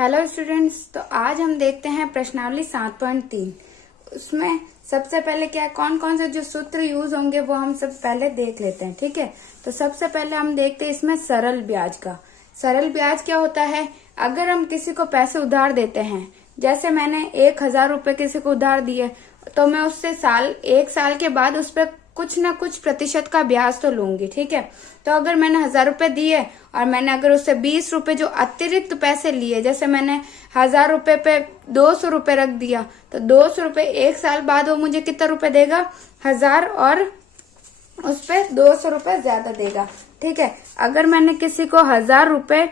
Hello students, तो आज हम देखते हैं प्रश्नावली 7.3। उसमें सबसे पहले क्या कौन कौन से जो सूत्र यूज होंगे वो हम सब पहले देख लेते हैं। ठीक है, तो सबसे पहले हम देखते हैं इसमें सरल ब्याज का। सरल ब्याज क्या होता है? अगर हम किसी को पैसे उधार देते हैं, जैसे मैंने 1,000 रुपए किसी को उधार दिए, तो मैं उससे एक साल के बाद उस पर कुछ ना कुछ प्रतिशत का ब्याज तो लूंगी। ठीक है, तो अगर मैंने 1,000 रुपए दिए और मैंने अगर उससे 20 रुपए जो अतिरिक्त पैसे लिए, जैसे मैंने 1,000 रुपए पे 200 रुपए रख दिया, तो 200 रुपए एक साल बाद वो मुझे कितना रुपए देगा? 1,000 और उस पे 200 रुपए ज्यादा देगा। ठीक है, अगर मैंने किसी को 1,000 रुपए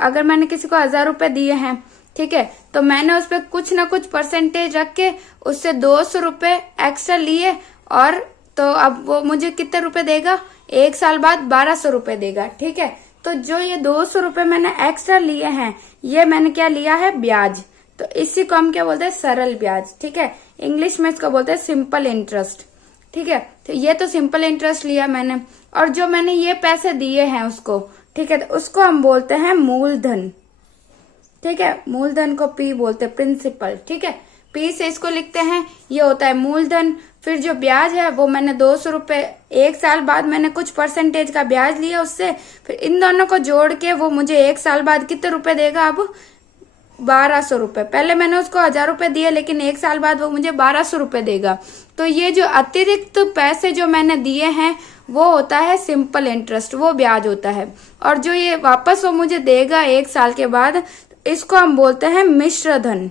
अगर मैंने किसी को 1,000 रुपए दिए हैं, ठीक है, तो मैंने उस पर कुछ ना कुछ परसेंटेज रख के उससे 200 रुपए एक्स्ट्रा लिए, और तो अब वो मुझे कितने रुपए देगा? एक साल बाद 1,200 रुपए देगा। ठीक है, तो जो ये 200 रुपए मैंने एक्स्ट्रा लिए हैं, ये मैंने क्या लिया है? ब्याज। तो इसी को हम क्या बोलते हैं? सरल ब्याज। ठीक है, इंग्लिश में इसको बोलते हैं सिंपल इंटरेस्ट। ठीक है, तो ये तो सिंपल इंटरेस्ट लिया मैंने, और जो मैंने ये पैसे दिए हैं उसको, ठीक है, तो उसको हम बोलते हैं मूलधन। ठीक है, मूलधन को पी बोलते हैं, प्रिंसिपल। ठीक है, पी से इसको लिखते हैं, ये होता है मूलधन। फिर जो ब्याज है वो मैंने 200 रुपए एक साल बाद मैंने कुछ परसेंटेज का ब्याज लिया उससे, फिर इन दोनों को जोड़ के वो मुझे एक साल बाद कितने रुपए देगा? अब 1,200 रुपए। पहले मैंने उसको 1,000 रुपए दिए, लेकिन एक साल बाद वो मुझे 1,200 रुपए देगा। तो ये जो अतिरिक्त पैसे जो मैंने दिए हैं वो होता है सिंपल इंटरेस्ट, वो ब्याज होता है। और जो ये वापस वो मुझे देगा एक साल के बाद, इसको हम बोलते हैं मिश्र धन।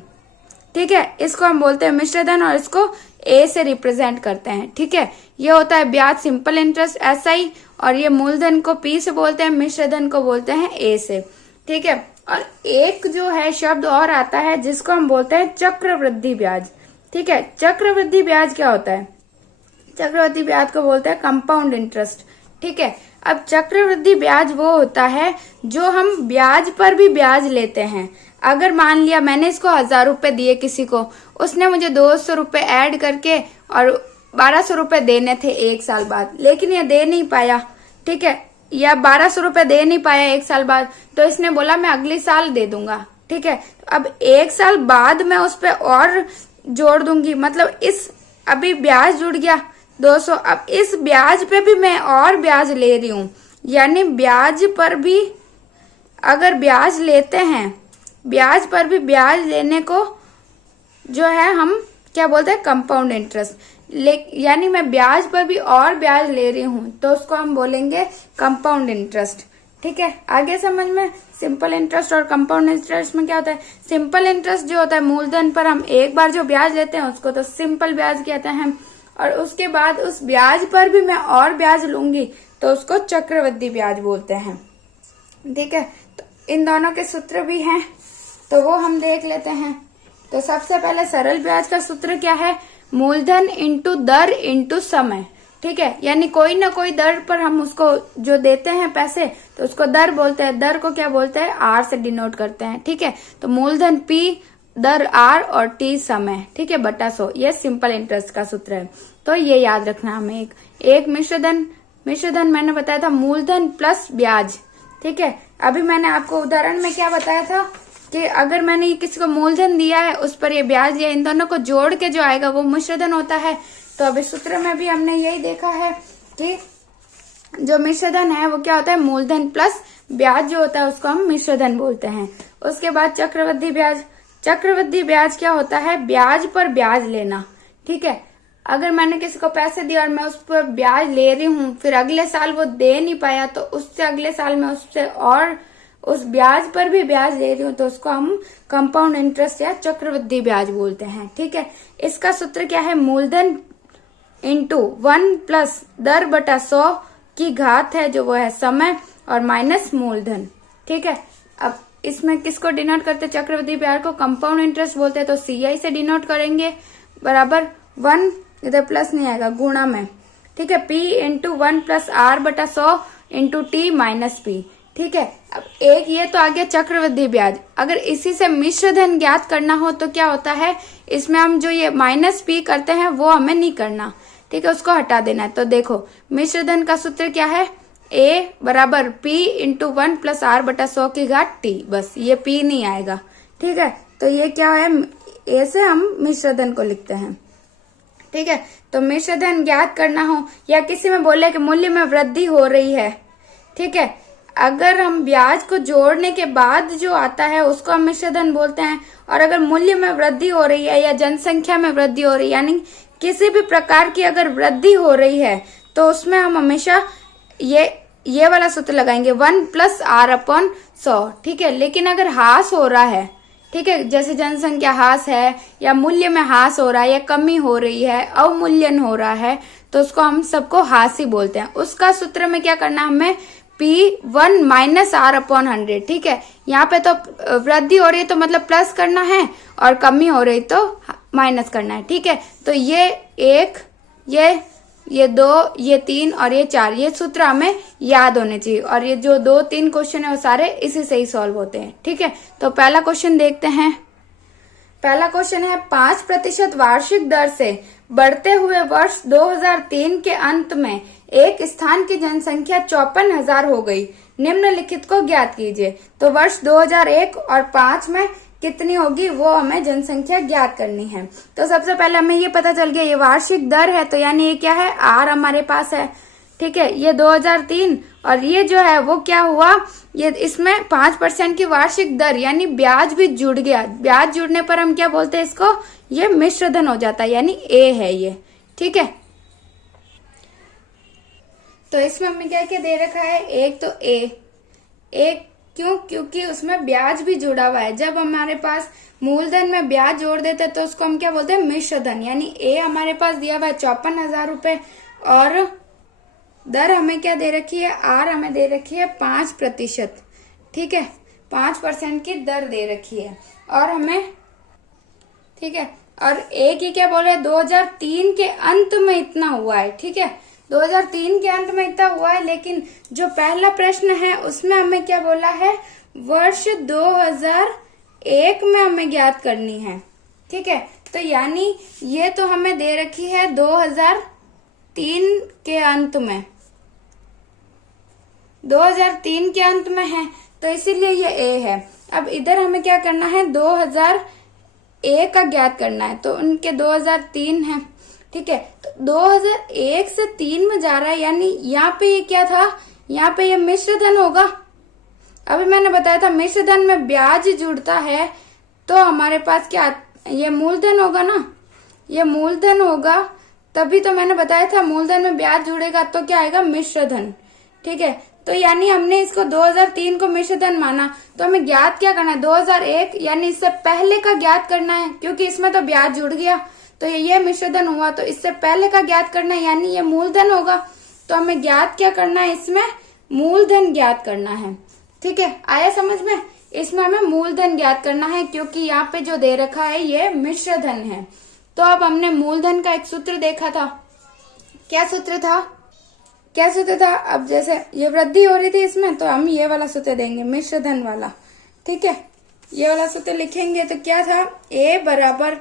ठीक है, इसको हम बोलते हैं मिश्र धन, और इसको ए से रिप्रेजेंट करते हैं। ठीक है, ये होता है ब्याज, सिंपल इंटरेस्ट SI, और ये मूलधन को P से बोलते हैं, मिश्र धन को बोलते हैं A से। ठीक है, और एक जो है शब्द और आता है जिसको हम बोलते हैं चक्रवृद्धि ब्याज। ठीक है, चक्रवृद्धि ब्याज क्या होता है? चक्रवृद्धि ब्याज को बोलते हैं कंपाउंड इंटरेस्ट। ठीक है, अब चक्रवृद्धि ब्याज वो होता है जो हम ब्याज पर भी ब्याज लेते हैं। अगर मान लिया मैंने इसको 1,000 रुपए दिए किसी को, उसने मुझे 200 रुपए ऐड करके और 1,200 रुपए देने थे एक साल बाद, लेकिन ये दे नहीं पाया। ठीक है, या 1,200 रुपए दे नहीं पाया एक साल बाद, तो इसने बोला मैं अगले साल दे दूंगा। ठीक है, अब एक साल बाद मैं उस पर और जोड़ दूंगी, मतलब इस अभी ब्याज जुड़ गया 200, अब इस ब्याज पे भी मैं और ब्याज ले रही हूं। यानी ब्याज पर भी अगर ब्याज लेते हैं, ब्याज पर भी ब्याज लेने को जो है हम क्या बोलते हैं? Compound interest. यानी मैं ब्याज पर भी और ब्याज ले रही हूं, तो उसको हम बोलेंगे कंपाउंड इंटरेस्ट। ठीक है, आगे समझ में? सिंपल इंटरेस्ट और कंपाउंड इंटरेस्ट में क्या होता है? सिंपल इंटरेस्ट जो होता है मूलधन पर हम एक बार जो ब्याज लेते हैं उसको तो सिंपल ब्याज कहते हैं, और उसके बाद उस ब्याज पर भी मैं और ब्याज लूंगी तो उसको चक्रवृद्धि ब्याज बोलते हैं। ठीक है, तो इन दोनों के सूत्र भी हैं, तो वो हम देख लेते हैं। तो सबसे पहले सरल ब्याज का सूत्र क्या है? मूलधन इंटू दर इंटू समय। ठीक है, यानी कोई ना कोई दर पर हम उसको जो देते हैं पैसे, तो उसको दर बोलते हैं। दर को क्या बोलते हैं? R से डिनोट करते हैं। ठीक है, तो मूलधन P, दर R और T समय। ठीक है, बटा 100। ये सिंपल इंटरेस्ट का सूत्र है, तो ये याद रखना हमें। एक मिश्रधन मैंने बताया था मूलधन प्लस ब्याज। ठीक है, अभी मैंने आपको उदाहरण में क्या बताया था कि अगर मैंने किसी को मूलधन दिया है उस पर ये ब्याज लिया, इन दोनों को जोड़ के जो आएगा वो मिश्रधन होता है। तो अभी सूत्र में भी हमने यही देखा है कि जो मिश्रधन है वो क्या होता है? मूलधन प्लस ब्याज जो होता है उसको हम मिश्रधन बोलते हैं। उसके बाद चक्रवृद्धि ब्याज। चक्रवृद्धि ब्याज क्या होता है? ब्याज पर ब्याज लेना। ठीक है, अगर मैंने किसी को पैसे दिए और मैं उस पर ब्याज ले रही हूँ, फिर अगले साल वो दे नहीं पाया, तो उससे अगले साल में उससे और उस ब्याज पर भी ब्याज ले रही हूँ, तो उसको हम कंपाउंड इंटरेस्ट या चक्रवृद्धि ब्याज बोलते हैं। ठीक है, इसका सूत्र क्या है? मूलधन इंटू 1 प्लस दर बटा 100 की घात है जो वो है समय, और माइनस मूलधन। ठीक है, अब इसमें किसको डिनोट करते हैं? चक्रवृद्धि ब्याज को कंपाउंड इंटरेस्ट बोलते हैं, तो CI से डिनोट करेंगे, बराबर 1, इधर प्लस नहीं आएगा, गुणा में। ठीक है, P इंटू 1 प्लस R बटा 100 इंटू T माइनस P। ठीक है, अब एक ये तो आ गया चक्रवृद्धि ब्याज। अगर इसी से मिश्रधन ज्ञात करना हो तो क्या होता है? इसमें हम जो ये माइनस P करते हैं वो हमें नहीं करना। ठीक है, उसको हटा देना है। तो देखो मिश्रधन का सूत्र क्या है? ए बराबर पी इंटू 1+r/100 की घात टी, बस ये पी नहीं आएगा। ठीक है, तो ये क्या है, ए से हम मिश्रधन को लिखते हैं। ठीक है, तो मिश्रधन ज्ञात करना हो या किसी में बोले कि मूल्य में वृद्धि हो रही है, ठीक है, अगर हम ब्याज को जोड़ने के बाद जो आता है उसको हम मिश्रधन बोलते हैं। और अगर मूल्य में वृद्धि हो रही है या जनसंख्या में वृद्धि हो रही है, यानी किसी भी प्रकार की अगर वृद्धि हो रही है, तो उसमें हम हमेशा ये वाला सूत्र लगाएंगे 1+r/100। ठीक है, लेकिन अगर ह्रास हो रहा है, ठीक है, जैसे जनसंख्या ह्रास है या मूल्य में ह्रास हो रहा है या कमी हो रही है, अवमूल्यन हो रहा है, तो उसको हम सबको ह्रास ही बोलते हैं। उसका सूत्र में क्या करना है, हमें P1 -r/100। ठीक है, यहाँ पे तो वृद्धि हो रही है तो मतलब प्लस करना है और कमी हो रही तो माइनस करना है। ठीक है, तो ये 1, ये 2, ये 3 और ये 4, ये सूत्र हमें याद होने चाहिए। और ये जो 2-3 क्वेश्चन है वो सारे इसी से ही सॉल्व होते हैं। ठीक है, तो पहला क्वेश्चन देखते हैं। पहला क्वेश्चन है 5% वार्षिक दर से बढ़ते हुए वर्ष 2003 के अंत में एक स्थान की जनसंख्या 54,000 हो गई, निम्नलिखित को ज्ञात कीजिए। तो वर्ष 2001 और 5 में कितनी होगी वो हमें जनसंख्या ज्ञात करनी है। तो सबसे पहले हमें ये पता चल गया ये वार्षिक दर है, तो यानी ये क्या है, आर हमारे पास है। ठीक है, ये 2003 और ये जो है वो क्या हुआ, ये इसमें 5% की वार्षिक दर यानी ब्याज भी जुड़ गया। ब्याज जुड़ने पर हम क्या बोलते हैं इसको, ये मिश्रधन हो जाता है, यानी ए है ये। ठीक है, तो इसमें हमें क्या क्या दे रखा है, एक तो ए क्यों, क्योंकि उसमें ब्याज भी जुड़ा हुआ है। जब हमारे पास मूलधन में ब्याज जोड़ देते हैं तो उसको हम क्या बोलते हैं, मिश्रधन। यानी ए हमारे पास दिया हुआ है 54,000 रुपए और दर हमें क्या दे रखी है, आर हमें दे रखी है 5%। ठीक है, 5% की दर दे रखी है और हमें, ठीक है, और ए की क्या बोले 2003 के अंत में इतना हुआ है। ठीक है, 2003 के अंत में इतना हुआ है, लेकिन जो पहला प्रश्न है उसमें हमें क्या बोला है, वर्ष 2001 में हमें ज्ञात करनी है। ठीक है, तो यानी ये तो हमें दे रखी है 2003 के अंत में, 2003 के अंत में है, तो इसीलिए ये ए है। अब इधर हमें क्या करना है, 2001 का ज्ञात करना है, तो उनके 2003 है। ठीक है, तो 2001 से 3 में जा रहा है, यानी यहाँ पे ये क्या था, यहाँ पे ये मिश्रधन होगा। अभी मैंने बताया था मिश्रधन में ब्याज जुड़ता है तो हमारे पास क्या, ये मूलधन होगा ना, ये मूलधन होगा, तभी तो मैंने बताया था मूलधन में ब्याज जुड़ेगा तो क्या आएगा, मिश्रधन। ठीक है, तो यानी हमने इसको 2003 को मिश्रधन माना, तो हमें ज्ञात क्या करना है, 2001 यानी इससे पहले का ज्ञात करना है, क्योंकि इसमें तो ब्याज जुड़ गया तो ये मिश्रधन हुआ, तो इससे पहले का ज्ञात करना है, यानी ये मूलधन होगा। तो हमें ज्ञात क्या करना है, इसमें मूलधन ज्ञात करना है। ठीक है, आया समझ में, इसमें हमें मूलधन ज्ञात करना है क्योंकि यहाँ पे जो दे रखा है ये मिश्रधन है। तो अब हमने मूलधन का एक सूत्र देखा था, क्या सूत्र था, अब जैसे ये वृद्धि हो रही थी इसमें, तो हम ये वाला सूत्र देंगे, मिश्रधन वाला। ठीक है, ये वाला सूत्र लिखेंगे तो क्या था, ए बराबर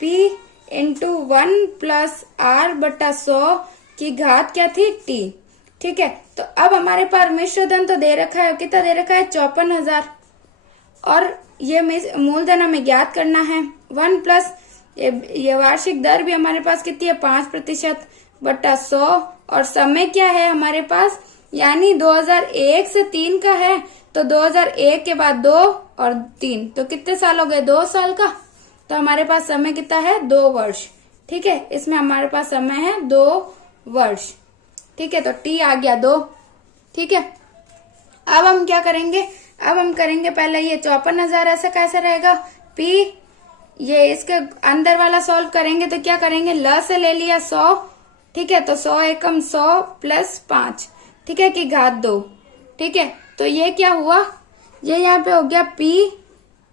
पी इंटू 1+r/100 की घात क्या थी, टी। ठीक है, तो अब हमारे पास मिश्रधन तो दे रखा है, कितना दे रखा है, 54,000 और ये मूलधन हमें ज्ञात करना है 1+ ये वार्षिक दर भी हमारे पास कितनी है, 5%/100 और समय क्या है हमारे पास, यानी 2001 से 3 का है, तो 2001 के बाद 2 और 3, तो कितने साल हो गए, 2 साल का। तो हमारे पास समय कितना है, 2 वर्ष। ठीक है, इसमें हमारे पास समय है 2 वर्ष। ठीक है, तो टी आ गया 2। ठीक है, अब हम क्या करेंगे, अब हम करेंगे पहले ये 54,000 ऐसा कैसे रहेगा, पी ये इसके अंदर वाला सॉल्व करेंगे तो क्या करेंगे, ल से ले लिया 100। ठीक है, तो 100 एकम 100 + 5, ठीक है, की घात 2। ठीक है, तो ये क्या हुआ, ये यहाँ पे हो गया P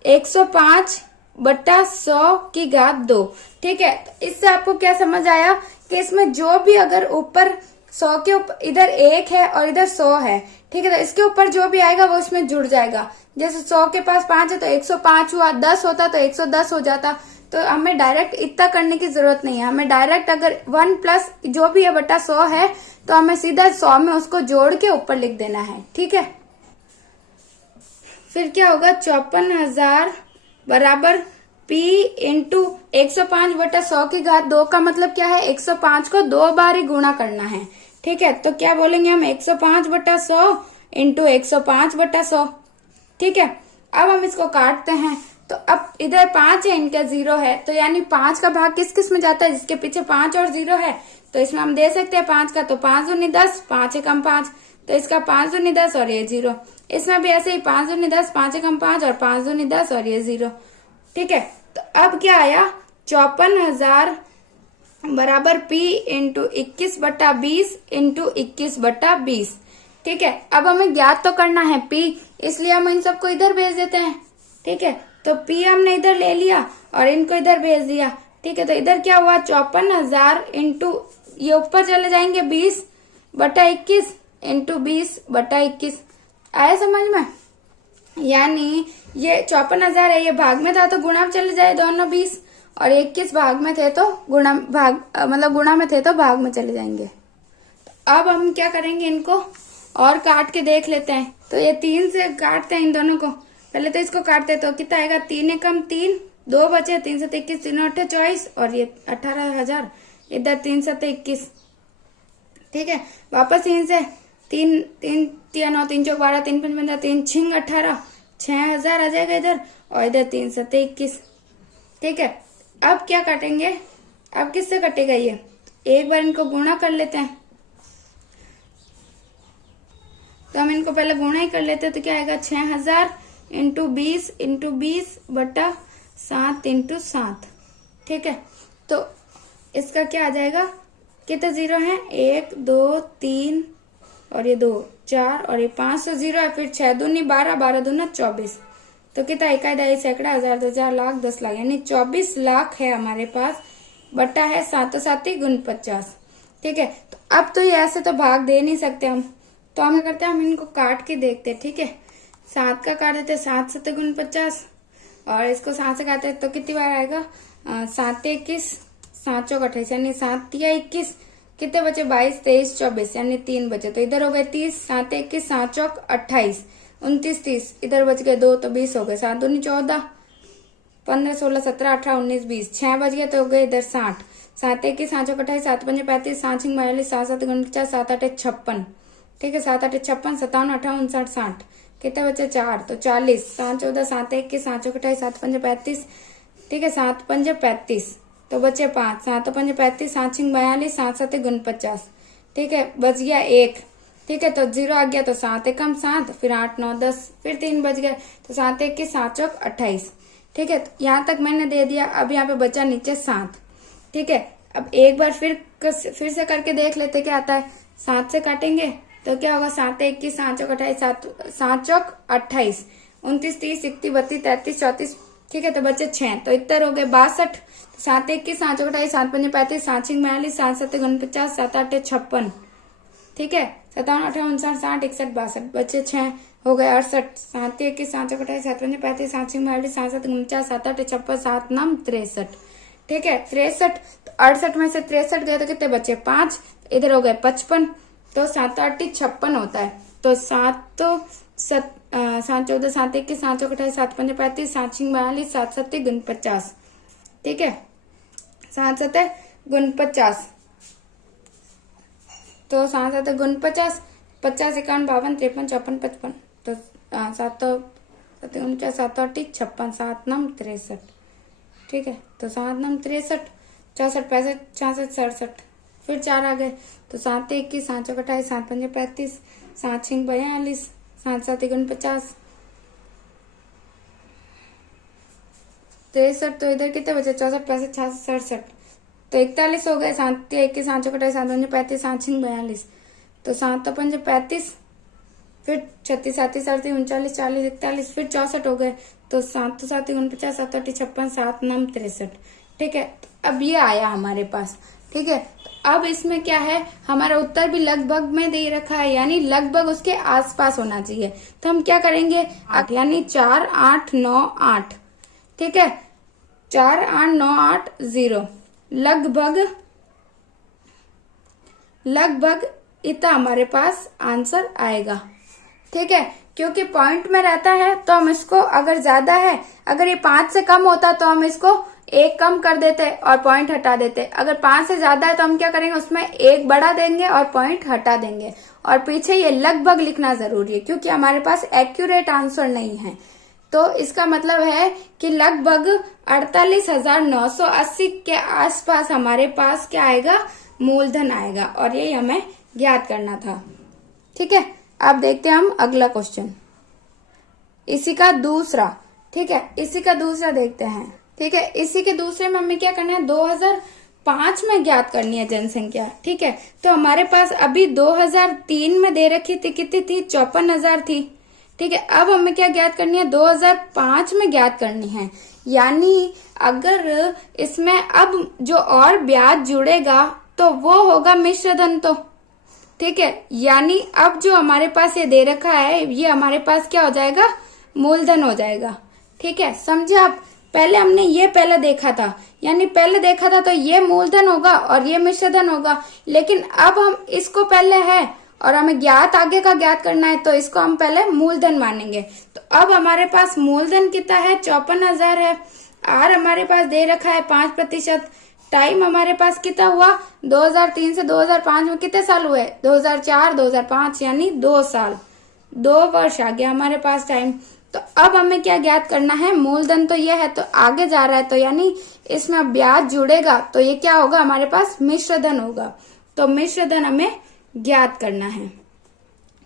105/100 की घात 2। ठीक है, तो इससे आपको क्या समझ आया कि इसमें जो भी अगर ऊपर 100 के ऊपर इधर 1 है और इधर 100 है, ठीक है, तो इसके ऊपर जो भी आएगा वो इसमें जुड़ जाएगा। जैसे 100 के पास 5 है तो 105 हुआ, 10 होता तो 110 हो जाता। तो हमें डायरेक्ट इतना करने की जरूरत नहीं है। हमें डायरेक्ट अगर 1 प्लस जो भी है बटा 100 है तो हमें सीधा 100 में उसको जोड़ के ऊपर लिख देना है। ठीक है, फिर क्या होगा 54,000 बराबर P इंटू 105 बटा 100 की घात 2 का मतलब क्या है 105 को 2 बार ही गुणा करना है। ठीक है, तो क्या बोलेंगे हम 105 बटा 100 इंटू 105 बटा 100। ठीक है, अब हम इसको काटते हैं तो अब इधर 5 है, इनका 0 है, तो यानी 5 का भाग किस किस में जाता है, जिसके पीछे 5 और 0 है। तो इसमें हम दे सकते हैं 5 का, तो 5 दूनी 10, 5 एकम 5, तो इसका 5 दूनी 10 और ये 0। इसमें भी ऐसे ही 5 दूनी 10, 5 एकम 5 और 5 दूनी 10 और ये 0। ठीक है, तो अब क्या आया 54,000 बराबर P इंटू 21 बटा 20 इंटू 21 बटा 20। ठीक है, अब हमें ज्ञात तो करना है P, इसलिए हम इन सबको इधर भेज देते हैं। ठीक है, तो P हमने इधर ले लिया और इनको इधर भेज दिया। ठीक है, तो इधर क्या हुआ 54,000 इंटू ये ऊपर चले जाएंगे 20 बटा 21 इंटू 20 बटा 21। आया समझ में? यानी ये 54,000 है, ये भाग में था तो गुणा में चले जाए दोनों 20, और 21 भाग में थे तो गुणा भाग मतलब गुणा में थे तो भाग में चले जाएंगे। तो अब हम क्या करेंगे, इनको और काट के देख लेते हैं। तो ये 3 से काटते हैं इन दोनों को, पहले तो इसको काटते हैं, तो कितना आएगा 3 एकम 3, 2 बचे, 3 7 21, 3 8 24 और ये 18,000, इधर 3 7 21। ठीक है, वापस 3 से 3 3 3 9 3 4 12 3 5 15 3 6 18, 6,000 आ जाएगा इधर, और इधर 3 7 21। ठीक है, अब क्या काटेंगे, अब किससे कटेगा ये, एक बार इनको गुणा कर लेते हैं। तो हम इनको पहले गुणा ही कर लेते हैं, तो क्या आएगा 6,000 इंटू 20 बटा 7 इंटू 7। ठीक है, तो इसका क्या आ जाएगा, कितने 0 है 1 2 3 और ये 2 4 और ये 5 तो 0 है, फिर 6 दूनी 12, 12 दूना 24, तो कितना इकाई दहाई सैकड़ा हजार 10,000 लाख 10 लाख, यानी 24 लाख है हमारे पास, बटा है 7 7 गुण 50। ठीक है, तो अब तो ये ऐसे तो भाग दे नहीं सकते हम, तो हम क्या करते हैं, हम इनको काट के देखते हैं। ठीक है, 7 का काट देते हैं 7 7 गुण 50, और इसको 7 से काटते हैं तो कितनी बार आएगा 7 21 7 चौक 28, यानी 7 या 21, कितने बचे 22 23 24, यानी 3 बचे, तो इधर हो गए 30, 7 21 7 चौक 28 29 30, इधर बच गए 2 तो 20 हो गए, 7 दूनी 14 15 16 17 18 19 20, 6 बच गए तो हो गए इधर 60, 7 21 7 चौक 28 7 5 35 7 6 42 7 7 गुण 50 7 8 56। ठीक है, 7 8 56 57 58 59 60, कितने बचे 4 तो 40, 7 14 7 21 7 चौक 28 7 5 35। ठीक है, 7 5 35 तो बचे 5, 7 5 35 7 6 42 7 7 गुण 50। ठीक है, बच गया 1। ठीक है, तो 0 आ गया, तो 7 एकम 7, फिर 8 9 10, फिर 3 बच गए, तो 7 21 7 चौक 28। ठीक है, तो यहाँ तक मैंने दे दिया, अब यहाँ पे बचा नीचे 7। ठीक है, अब एक बार फिर से करके देख लेते क्या आता है। 7 से काटेंगे तो क्या होगा 7 21 7 चौक 28 7 चौक 28 29 30 31 32 33 34। ठीक है, तो बचे 6, तो इतर हो गए 62, 7 21 7 चौक 28 7 5 35 7 6 42 7 7 गुण 50 7 8 56। ठीक है, 57 58 59 60 61 62, बचे 6 हो गए 68, 7 21 7 चौक 28 7 5 35 7 6 42 7 7 गुण 50 7 8 56 7 9 63। ठीक है, 63, 68 में से 63 गए तो कितने बचे 5, इधर हो गए 55, तो 7 8 56 होता है। तो 7 7 14 7 21 7 चौक 28 7 5 35 7 6 42 7 7 गुण 50। ठीक है, 7 7 गुण 50, तो 7 7 गुण 50 50 51 52 53 54 55, तो 7 7 49 7 8 56 7 9 63। ठीक है, तो 7 9 63 64 65 66 67, फिर 4 आ गए, तो 7 21 7 चौक 28 7 5 35 7 6 42 7 7 गुण 50 63, तो इधर कितने बचे 64 65 66 67, तो 41 हो गए। 7 21 7 चौक 28 7 5 35 7 6 42, तो 7 तो 5 35, फिर 36 37 38 39 40 41, फिर 64 हो गए, तो 7 तो 7 49 7 8 56 7 9 63। ठीक है, तो अब ये आया हमारे पास। ठीक है, तो अब इसमें क्या है, हमारा उत्तर भी लगभग में दे रखा है, यानी लगभग उसके आसपास होना चाहिए। तो हम क्या करेंगे 8, यानी 4 8 9 8। ठीक है, 48980 लगभग इतना हमारे पास आंसर आएगा। ठीक है, क्योंकि पॉइंट में रहता है तो हम इसको, अगर ज्यादा है, अगर ये 5 से कम होता तो हम इसको 1 कम कर देते और पॉइंट हटा देते। अगर 5 से ज्यादा है तो हम क्या करेंगे, उसमें 1 बढ़ा देंगे और पॉइंट हटा देंगे। और पीछे ये लगभग लिखना जरूरी है क्योंकि हमारे पास एक्यूरेट आंसर नहीं है। तो इसका मतलब है कि लगभग 48,980 के आसपास हमारे पास क्या आएगा, मूलधन आएगा, और ये हमें ज्ञात करना था। ठीक है, अब देखते हैं हम अगला क्वेश्चन, इसी का दूसरा। ठीक है, इसी का दूसरा देखते हैं। ठीक है, इसी के दूसरे में हमें क्या करना है, 2005 में ज्ञात करनी है जनसंख्या। ठीक है, तो हमारे पास अभी 2003 में दे रखी थी, कितनी थी, 54,000 थी। ठीक है, अब हमें क्या ज्ञात करनी है, 2005 में ज्ञात करनी है। यानी अगर इसमें अब जो और ब्याज जुड़ेगा तो वो होगा मिश्रधन। तो ठीक है, यानी अब जो हमारे पास ये दे रखा है ये हमारे पास क्या हो जाएगा, मूलधन हो जाएगा। ठीक है, समझे आप। पहले हमने ये पहले देखा था, यानी पहले देखा था तो ये मूलधन होगा और ये मिश्रधन होगा, लेकिन अब हम इसको पहले है और हमें ज्ञात आगे का ज्ञात करना है तो इसको हम पहले मूलधन मानेंगे। तो अब हमारे पास मूलधन कितना है, 54,000 है। आर हमारे पास दे रखा है 5%। टाइम हमारे पास कितना हुआ, 2003 से 2005 में कितने साल हुए, 2004 2005, यानी 2 साल, 2 वर्ष आ गया हमारे पास टाइम। तो अब हमें क्या ज्ञात करना है, मूलधन तो ये है तो आगे जा रहा है, तो यानी इसमें ब्याज जुड़ेगा तो ये क्या होगा, हमारे पास मिश्रधन होगा। तो मिश्रधन हमें ज्ञात करना है।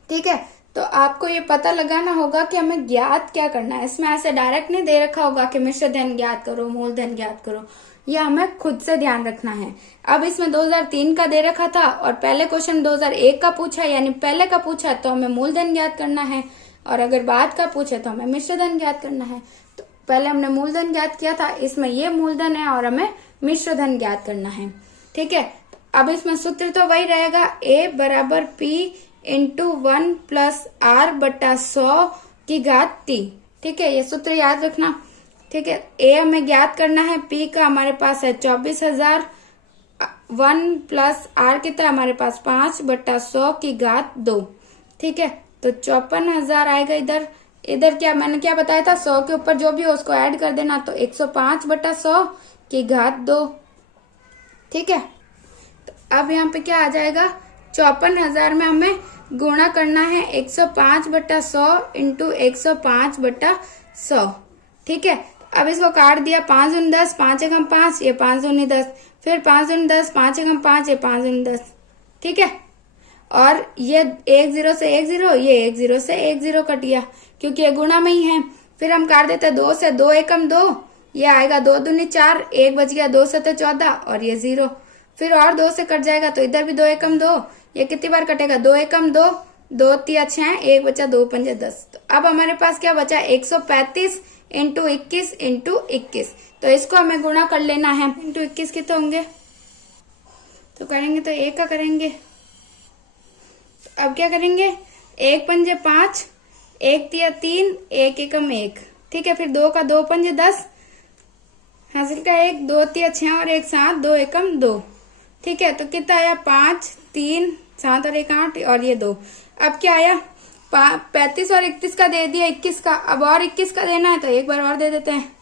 ठीक है, तो आपको ये पता लगाना होगा कि हमें ज्ञात क्या करना है। इसमें ऐसे डायरेक्ट नहीं दे रखा होगा कि मिश्रधन ज्ञात करो, मूलधन ज्ञात करो, यह हमें खुद से ध्यान रखना है। अब इसमें 2003 का दे रखा था और पहले क्वेश्चन 2001 का पूछा, यानी पहले का पूछा तो हमें मूलधन ज्ञात करना है, और अगर बाद का पूछे तो हमें मिश्रधन ज्ञात करना है। तो पहले हमने मूलधन ज्ञात किया था, इसमें ये मूलधन है और हमें मिश्रधन ज्ञात करना है। ठीक है, अब इसमें सूत्र तो वही रहेगा, A बराबर P इंटू 1 प्लस R बटा 100 की घात 3। ठीक है, ये सूत्र याद रखना। ठीक है, A हमें ज्ञात करना है, P का हमारे पास है 24,000, 1 प्लस R कितना हमारे पास 5 बटा 100 की घात 2। ठीक है, तो 54,000 आएगा। इधर क्या मैंने क्या बताया था, 100 के ऊपर जो भी हो उसको ऐड कर देना, तो 105 बटा 100 की घात 2। ठीक है, तो अब यहाँ पे क्या आ जाएगा, 54,000 में हमें गुणा करना है 105 बटा 100 इंटू 105 बटा 100। ठीक है, अब इसको काट दिया, 5 दूनी 10, 5 एकम 5, ये 5 दूनी 10, फिर 5 दूनी 10, 5 एकम 5, ये 5 दूनी 10। ठीक है, और ये 1 0 से 1 0, ये 1 0 से 1 0 कट गया क्योंकि ये गुणा में ही है। फिर हम काट देते 2 से, 2 एकम 2, ये आएगा 2 दूनी 4, 1 बच गया, 2 से 14 और ये 0। फिर और 2 से कट जाएगा तो इधर भी 2 एकम 2, ये कितनी बार कटेगा, 2 एकम 2, 2 तिया 6, 1 बचा, 2 पंजे 10। तो अब हमारे पास क्या बचा, 135 इंटू 21 इंटू 21। तो इसको हमें गुणा कर लेना है, इंटू 21 कितने होंगे, तो करेंगे तो 1 का करेंगे। अब क्या करेंगे, 1 पंजे 5, 1 तिया 3, 1 एकम 1। ठीक है, फिर 2 का 2 पंजे 10, हासिल का 1, 2 तिया 6 और 1 7, 2 एकम 2। ठीक है, तो कितना आया, 5 3 7 और 1 8 और ये 2। अब क्या आया, 35 और 31 का दे दिया, 21 का, अब और 21 का देना है तो एक बार और दे देते हैं।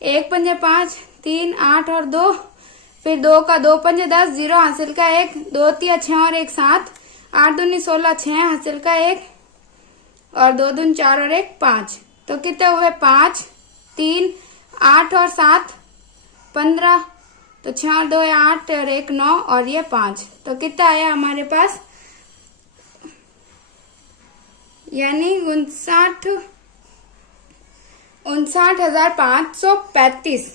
1 पंजे 5, 3 8 और 2, फिर 2 का 2 पंजे 10, 0 हासिल का 1, 2 तिया 6 और 1 7, 8 दूनी 16, 6 हासिल का 1 और 2 दूनी 4 और 1 5। तो कितने हुए, 5 3 8 और 7 15, तो 6 और 2 8 और 1 9 और ये 5। तो कितना आया हमारे पास, यानी 59,535।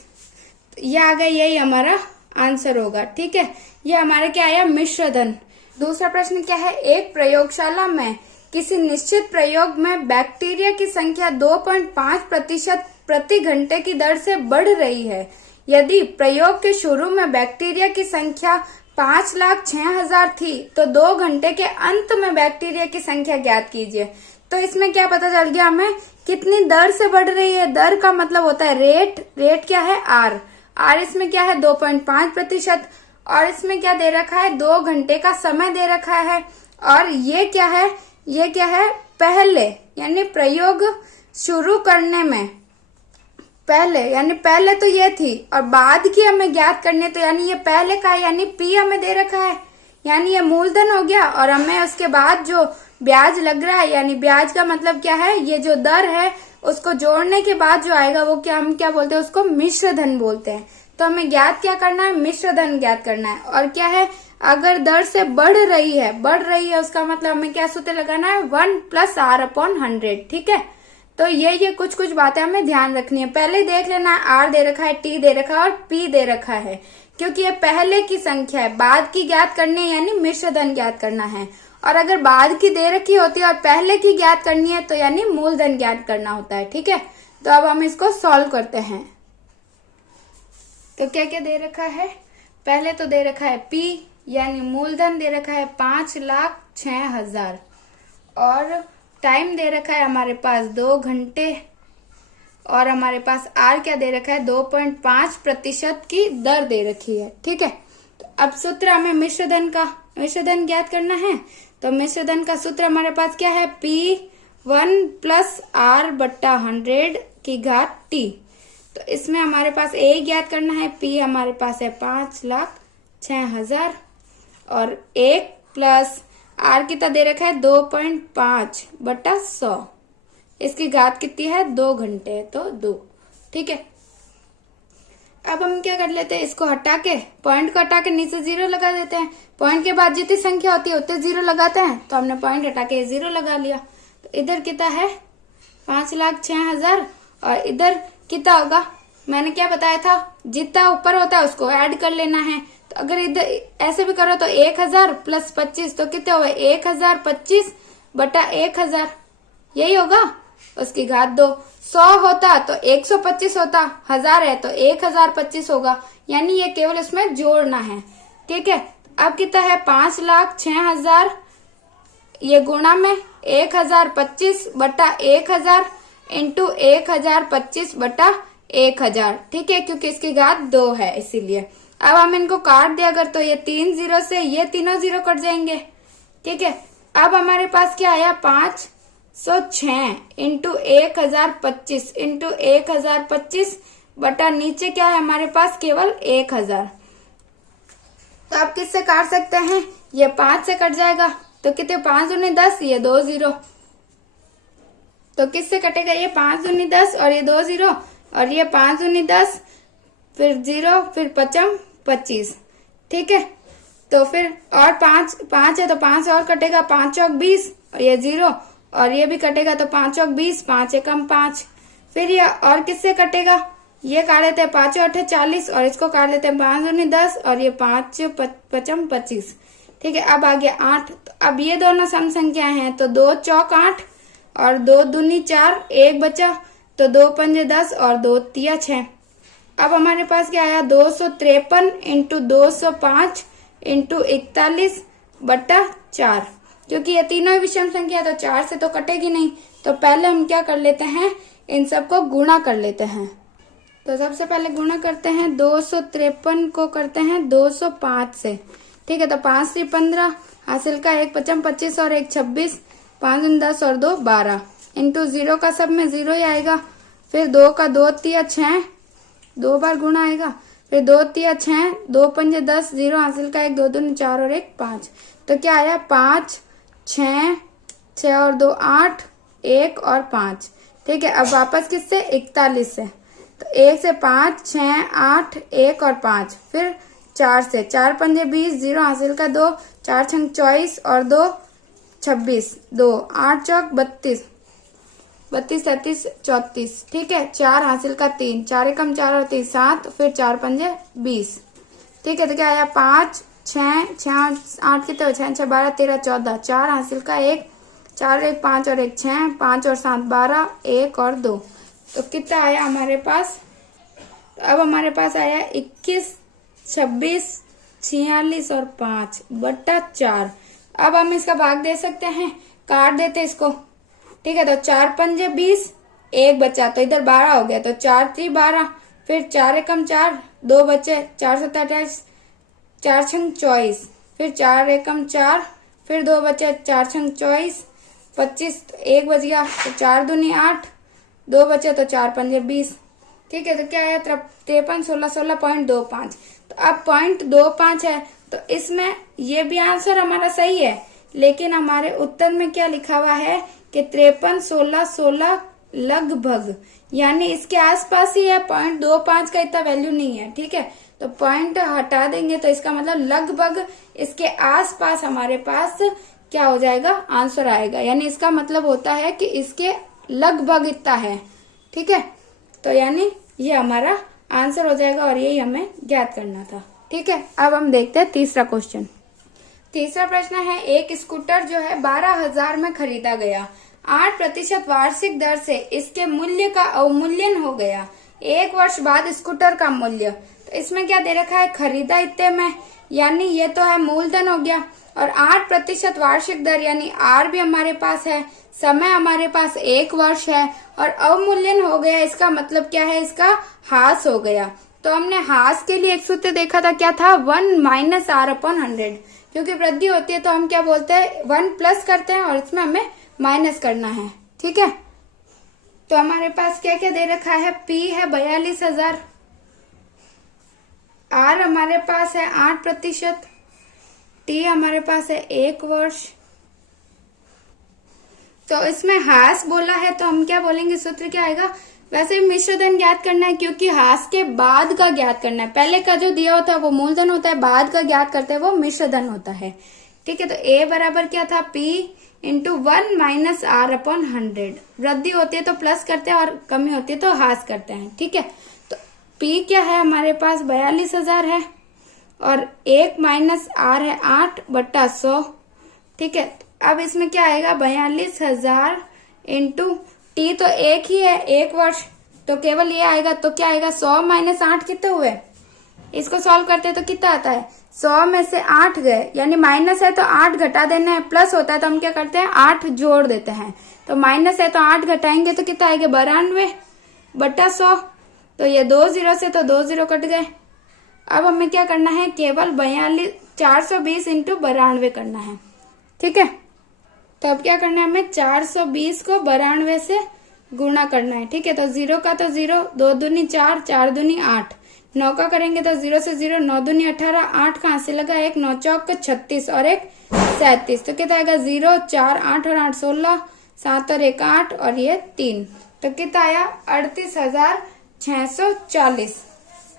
ये आ गया, यही हमारा आंसर होगा। ठीक है, ये हमारा क्या आया, मिश्रधन। दूसरा प्रश्न क्या है, एक प्रयोगशाला में किसी निश्चित प्रयोग में बैक्टीरिया की संख्या 2.5% प्रति घंटे की दर से बढ़ रही है। यदि प्रयोग के शुरू में बैक्टीरिया की संख्या 5,06,000 थी तो 2 घंटे के अंत में बैक्टीरिया की संख्या ज्ञात कीजिए। तो इसमें क्या पता चल गया हमें, कितनी दर से बढ़ रही है। दर का मतलब होता है रेट, रेट क्या है, आर, और इसमें क्या है 2.5%, और इसमें क्या दे रखा है 2 घंटे का समय दे रखा है। और ये क्या है, ये क्या है पहले, यानी प्रयोग शुरू करने में पहले, यानी पहले तो ये थी और बाद की हमें ज्ञात करनी है, तो यानी ये पहले का यानी पी हमें दे रखा है, यानी ये मूलधन हो गया। और हमें उसके बाद जो ब्याज लग रहा है, यानी ब्याज का मतलब क्या है, ये जो दर है उसको जोड़ने के बाद जो आएगा वो क्या हम क्या बोलते हैं, उसको मिश्र धन बोलते हैं। तो हमें ज्ञात क्या करना है, मिश्र धन ज्ञात करना है। और क्या है, अगर दर से बढ़ रही है उसका मतलब हमें क्या सूत्र लगाना है, 1 + R/100। ठीक है, तो ये कुछ बातें हमें ध्यान रखनी है। पहले देख लेना है, आर दे रखा है, टी दे रखा है और पी दे रखा है, क्योंकि ये पहले की संख्या है, बाद की ज्ञात करनी है यानी मिश्र धन ज्ञात करना है। और अगर बाद की दे रखी होती है और पहले की ज्ञात करनी है तो यानी मूलधन ज्ञात करना होता है। ठीक है, तो अब हम इसको सॉल्व करते हैं। तो क्या क्या दे रखा है, पहले तो दे रखा है पी यानी मूलधन दे रखा है 5,06,000, और टाइम दे रखा है हमारे पास 2 घंटे, और हमारे पास आर क्या दे रखा है 2.5% की दर दे रखी है। ठीक है, तो अब सूत्र हमें मिश्र धन ज्ञात करना है। तो मिश्र धन का सूत्र हमारे पास क्या है, P1 + R/100 की घात T। तो इसमें हमारे पास ए ज्ञात करना है, P हमारे पास है 5,06,000 और 1 प्लस आर कितना दे रखा है 2.5/100, इसकी घात कितनी है 2 घंटे, तो 2। ठीक है, अब हम क्या कर लेते हैं, इसको हटा के पॉइंट को हटा के नीचे 0 लगा देते हैं। पॉइंट के बाद जितनी संख्या होती है उतने 0 लगाते हैं, तो हमने पॉइंट हटा के 0 लगा लिया। तो इधर कितना है 5,06,000 और इधर कितना होगा, मैंने क्या बताया था, जितना ऊपर होता है उसको ऐड कर लेना है। तो अगर इधर ऐसे भी करो तो 1,000 + 25 तो कितने हुए 1,025/1000, यही होगा, उसकी घात 2। 100 होता तो 125 होता, 1000 है तो 1025 होगा, यानी ये केवल इसमें जोड़ना है। ठीक है, अब कितना है 5,06,000, ये गुणा में 1025/1000 इंटू 1025/1000। ठीक है, क्योंकि इसकी घात 2 है इसीलिए। अब हम इनको काट दे अगर तो ये 3 0 से ये तीनों 0 कट जाएंगे। ठीक है, अब हमारे पास क्या आया 506 इंटू 1025 इंटू 1025 बटा नीचे क्या है हमारे पास केवल 1000। तो आप किससे काट सकते हैं, ये 5 से कट जाएगा, तो कितने 5 दूनी 10, ये 2 0, तो किससे कटेगा, ये 5 दूनी 10 और ये 2 0, और ये 5 दूनी 10 फिर 0 फिर 5 25। ठीक है, तो फिर और 5 है तो 5 और कटेगा, 5 चौक 20 और ये 0, और ये भी कटेगा तो 5 चौक 20, 5 एकम 5। फिर ये और किससे कटेगा, ये काट लेते हैं 5 8 40 और इसको काट लेते हैं 5 दूनी 10 और ये 5 5 25। ठीक है, अब आ गया 8, तो अब ये दोनों सम संख्याएं हैं, तो 2 चौक 8 और 2 दूनी 4, 1 बचा, तो 2 पंजे 10 और 2 तिया 6। अब हमारे पास क्या आया 253 इंटू 205 इंटू 41/4, क्योंकि ये तीनों विषम संख्या तो 4 से तो कटेगी नहीं, तो पहले हम क्या कर लेते हैं, इन सबको गुणा कर लेते हैं। तो सबसे पहले गुणा करते हैं, 253 को करते हैं 205 से। ठीक है, तो 5 3 15 हासिल का 1 5 25 और 1 26, 5 10 और 2 12 इंटू 0 का सब में 0 ही आएगा, फिर 2 का 2 तिया 6, 2 बार गुणा आएगा, फिर 2 तिया 6, 2 पंजे 10, 0 हासिल का 1 2 दूनी 4 और 1 5, तो क्या आया 5 6 6 और 2 8 1 और 5। ठीक है, अब वापस किससे 41 से, तो 1 से 5 6 8 1 और 5, फिर 4 से 4 पंजे 20, 0 हासिल का 2, 4 छंग 24 और 2 26, 2 8 चौक 32 32 33 34। ठीक है, 4 हासिल का 3, 4 एकम 4 और 3 7, फिर 4 पंजे 20। ठीक है, तो क्या आया 5 6 6 8 कितने 6 6 12 13 14, 4 हासिल का 1, 4 1 5 और 1 6, 5 और 7 12, 1 और 2, तो कितना आया हमारे पास, तो अब हमारे पास आया 21 26 46 और 5/4। अब हम इसका भाग दे सकते हैं, काट देते इसको। ठीक है, तो 4 पंजे 20, 1 बचा तो इधर 12 हो गया, तो 4 3 12, फिर 4 एकम 4, 2 बचे 4 7 28, 4 छंग 24, फिर 4 एकम 4, फिर 2 बचे 4 छंग 24, 25, 1 बच गया तो 4 दूनी 8, 2 बचे तो 4 पंजे 20। ठीक है, तो क्या आया 53 16 16.25। तो अब 0.25 है, तो इसमें ये भी आंसर हमारा सही है, लेकिन हमारे उत्तर में क्या लिखा हुआ है कि 53 16 16 लगभग, यानी इसके आसपास ही है। 0.25 का इतना वैल्यू नहीं है। ठीक है, तो पॉइंट हटा देंगे तो इसका मतलब लगभग इसके आसपास हमारे पास क्या हो जाएगा, आंसर आएगा। यानी इसका मतलब होता है कि इसके लगभग इतना है। ठीक है, तो यानी ये हमारा आंसर हो जाएगा और यही हमें ज्ञात करना था। ठीक है, अब हम देखते हैं तीसरा क्वेश्चन। तीसरा प्रश्न है, एक स्कूटर जो है 12,000 में खरीदा गया, 8% वार्षिक दर से इसके मूल्य का अवमूल्यन हो गया। 1 वर्ष बाद स्कूटर का मूल्य, तो इसमें क्या दे रखा है, खरीदा इतने में, यानी ये तो है मूलधन हो गया, और 8% वार्षिक दर यानी आर भी हमारे पास है, समय हमारे पास 1 वर्ष है, और अवमूल्यन हो गया, इसका मतलब क्या है, इसका ह्रास हो गया। तो हमने ह्रास के लिए एक सूत्र देखा था, क्या था, 1 - R/100, क्योंकि वृद्धि होती है तो हम क्या बोलते हैं, 1 प्लस करते हैं और इसमें हमें माइनस करना है। ठीक है, तो हमारे पास क्या क्या दे रखा है, P है 42,000, R हमारे पास है 8%, T हमारे पास है 1 वर्ष। तो इसमें ह्रास बोला है तो हम क्या बोलेंगे, सूत्र क्या आएगा, वैसे मिश्रधन ज्ञात करना है, क्योंकि ह्रास के बाद का ज्ञात करना है। पहले का जो दिया होता है वो मूलधन होता है, बाद का ज्ञात करते हैं वो मिश्रधन होता है। ठीक है, तो A बराबर क्या था, P × 1 - R/100। वृद्धि होती है तो प्लस करते हैं और कमी होती है तो ह्रास करते हैं। ठीक है, तो P क्या है हमारे पास 42,000 है, और 1 - R है 8/100। ठीक है, अब इसमें क्या आएगा, 42,000 × T तो एक ही है, 1 वर्ष, तो केवल ये आएगा। तो क्या आएगा, 100 - 8 कितने हुए, इसको सॉल्व करते हैं तो कितना आता है, 100 में से 8 गए, यानी माइनस है तो 8 घटा देना है, प्लस होता है तो हम क्या करते हैं, 8 जोड़ देते हैं। तो माइनस है तो 8 घटाएंगे तो कितना आएगा, 92/100। तो ये 2 0 से तो 2 0 कट गए। अब हमें क्या करना है, केवल 420 × 92 करना है। ठीक है, तो अब क्या करना है, हमें 420 को 92 से गुणा करना है। ठीक है, तो 0 का तो 0, 2 दूनी 4, 4 दूनी 8, 9 का करेंगे तो 0 से 0, 9 दूनी 18, 8 कहाँ से लगा, 1 9 चौक 36 और 1 37, तो कितना आएगा, 0 4 8 और 8 16, 7 और 1 8 और ये 3, तो कितना आया, 38,640।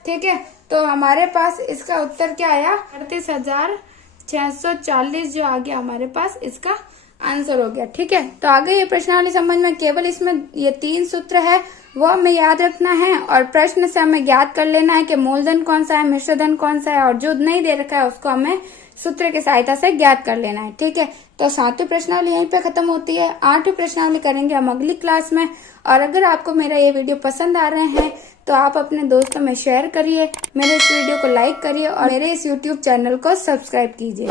ठीक है, तो हमारे पास इसका उत्तर क्या आया, 38,640 जो आ गया हमारे पास, इसका आंसर हो गया। ठीक है, तो आगे ये प्रश्नावली समझ में, केवल इसमें ये 3 सूत्र है वो हमें याद रखना है, और प्रश्न से हमें ज्ञात कर लेना है कि मूलधन कौन सा है, मिश्रधन कौन सा है, और जो नहीं दे रखा है उसको हमें सूत्र की सहायता से ज्ञात कर लेना है। ठीक है, तो 7वीं प्रश्नावली यहीं पे खत्म होती है। 8वीं प्रश्नावली करेंगे हम अगली क्लास में। और अगर आपको मेरा ये वीडियो पसंद आ रहे हैं तो आप अपने दोस्तों में शेयर करिए, मेरे इस वीडियो को लाइक करिए और मेरे इस YouTube चैनल को सब्सक्राइब कीजिए।